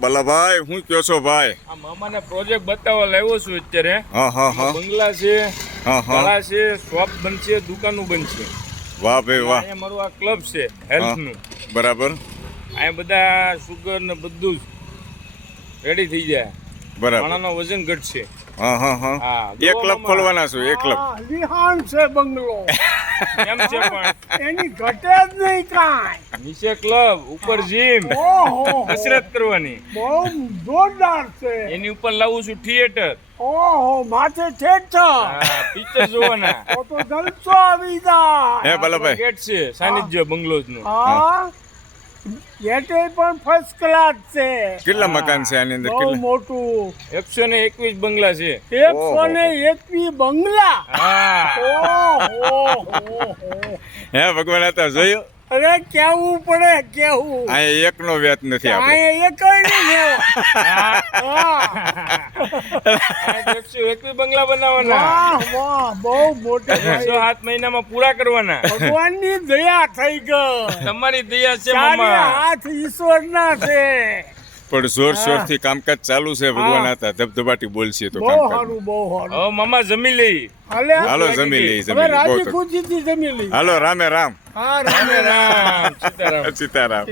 બલાભાઈ હું કયો છો ભાઈ? આ મામાને પ્રોજેક્ટ બતાવવા લાવ્યો છું અત્યારે. હા હા હા બંગલા છે, હા હા કળા છે, શોપ બનશે, દુકાનો બનશે. વાહ ભાઈ વાહ. અહીંયા મારું આ ક્લબ છે હેલ્થનું. બરાબર અહીંયા બધા સુગર ને બધું જ રેડી થઈ જાય. બરાબર. માણાનો વજન ઘટશે. હા હા હા હા એક ક્લબ ખોલવાના છો? એક ક્લબ વિહાન છે બંગલો એમ છે પણ એની ઘટે જ નહીં કાંઈ. નીચે ક્લબ, ઉપર જીમ, ઓહો કસરત કરવાની. બહુ જોરદાર છે. એની ઉપર લાવું છું થિયેટર. ઓહો માથે ઠેઠ હા પિક્ચર જોવાના. તો જલસો આવી જાય. હે બલાભાઈ ગેટ છે સાનિધ્ય બંગલોઝ નું. હા ગેટે પણ ફર્સ્ટ ક્લાસ છે. કેટલા મકાન છે આની અંદર? બહુ કેટલા? મોટું 121 બંગલા છે. 121 બંગલા. હા ઓહો હે ભગવાન હતા જોયું? અરે કેવું પડે કેવું. અહીંયા એકનો વ્યાજ નથી આપણે. આ એક નહીં લેવા. 121 બંગલા બનાવવાના. વાહ વાહ બહુ મોટે 7 મહિનામાં પૂરા કરવાના. ભગવાનની દયા થઈ ગઈ. તમારી દયા છે ચારે મામા. હાથ ઈશ્વરના છે. પણ જોર શોરથી કામકાજ ચાલુ છે. ભગવાન હતા ધબધબાટી બોલશે તો બહુ કામકાજ. સારું બહુ સારું. હવે મામા જમી લઈ. હાલો જમી લઈ હવે જમી લઈ. રાજી બહુ ખુશીથી જમી લઈ. હાલો રામે રામ હા રામે રામ સીતારામ. સીતારામ.